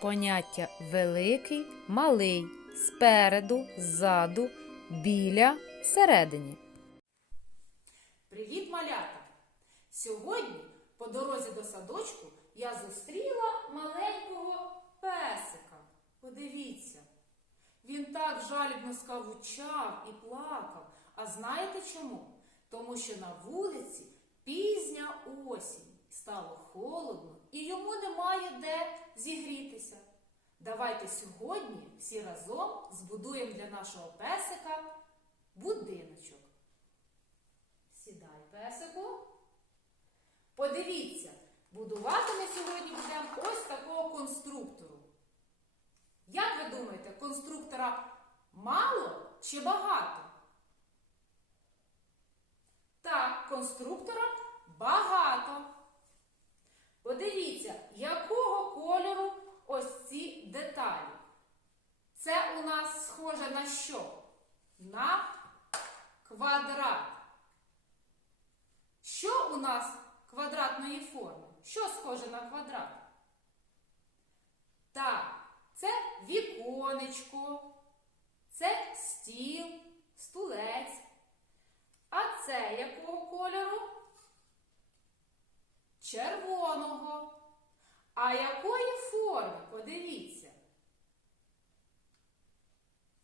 Поняття великий, малий, спереду, ззаду, біля, всередині. Привіт, малята! Сьогодні по дорозі до садочку я зустріла маленького песика. Подивіться, він так жалібно скавучав і плакав. А знаєте чому? Тому що на вулиці пізня осінь, стало холодно і йому немає де зігрітися. Давайте сьогодні всі разом збудуємо для нашого песика будиночок. Сідай, песику. Подивіться, будувати ми сьогодні будемо ось такого конструктору. Як ви думаєте, конструктора мало чи багато? Так, конструктора багато. Подивіться, якого кольору ось ці деталі. Це у нас схоже на що? На квадрат. Що у нас квадратної форми? Що схоже на квадрат? Так, це віконечко, це стіл, стулець. А це якого кольору? Червоного. А якої форми? Подивіться.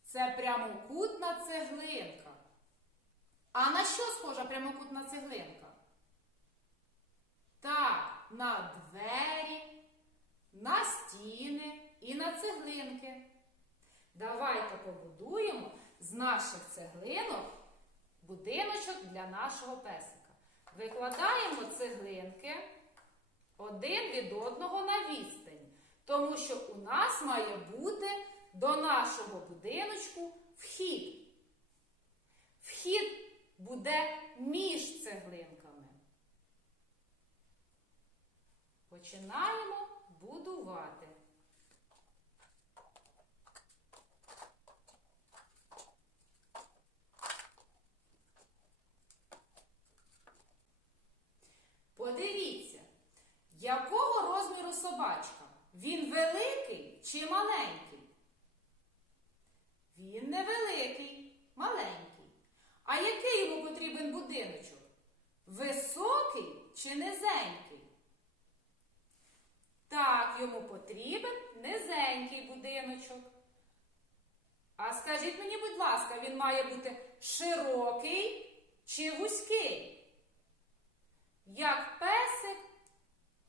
Це прямокутна цеглинка. А на що схожа прямокутна цеглинка? Так, на двері, на стіни і на цеглинки. Давайте побудуємо з наших цеглинок будиночок для нашого песика. Викладаємо цеглинки один від одного на відстань, тому що у нас має бути до нашого будиночку вхід. Вхід буде між цеглинками. Починаємо будувати. Подивіться, якого розміру? Він великий чи маленький? Він невеликий, маленький. А який йому потрібен будиночок? Високий чи низенький? Так, йому потрібен низенький будиночок. А скажіть мені, будь ласка, він має бути широкий чи вузький? Як песик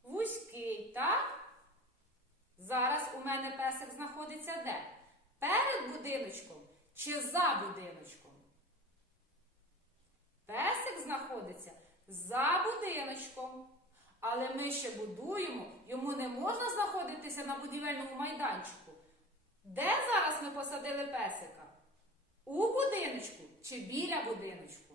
вузький, так? Зараз у мене песик знаходиться де? Перед будиночком чи за будиночком? Песик знаходиться за будиночком. Але ми ще будуємо, йому не можна знаходитися на будівельному майданчику. Де зараз ми посадили песика? У будиночку чи біля будиночку?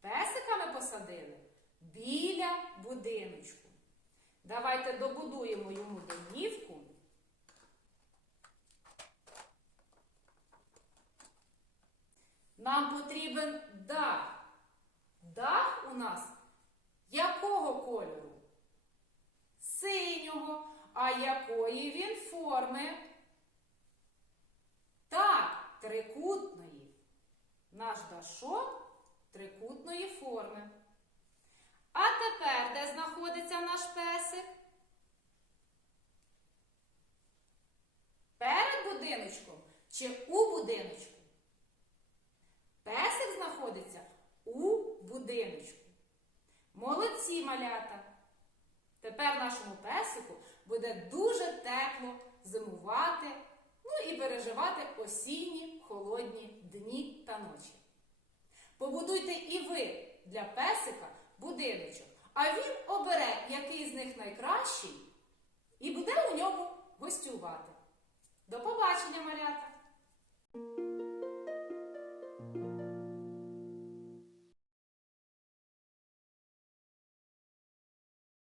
Песика ми посадили біля будиночку. Давайте добудуємо йому домівку. Нам потрібен дах. Дах у нас якого кольору? Синього. А якої він форми? Так, трикутної. Наш дашок трикутної форми. А тепер де знаходиться наш песик? Перед будиночком чи у будиночку? Знаходиться у будиночку. Молодці малята! Тепер нашому песику буде дуже тепло зимувати, ну і переживати осінні холодні дні та ночі. Побудуйте і ви для песика будиночок, а він обере, який з них найкращий, і буде у ньому гостювати. До побачення, малята!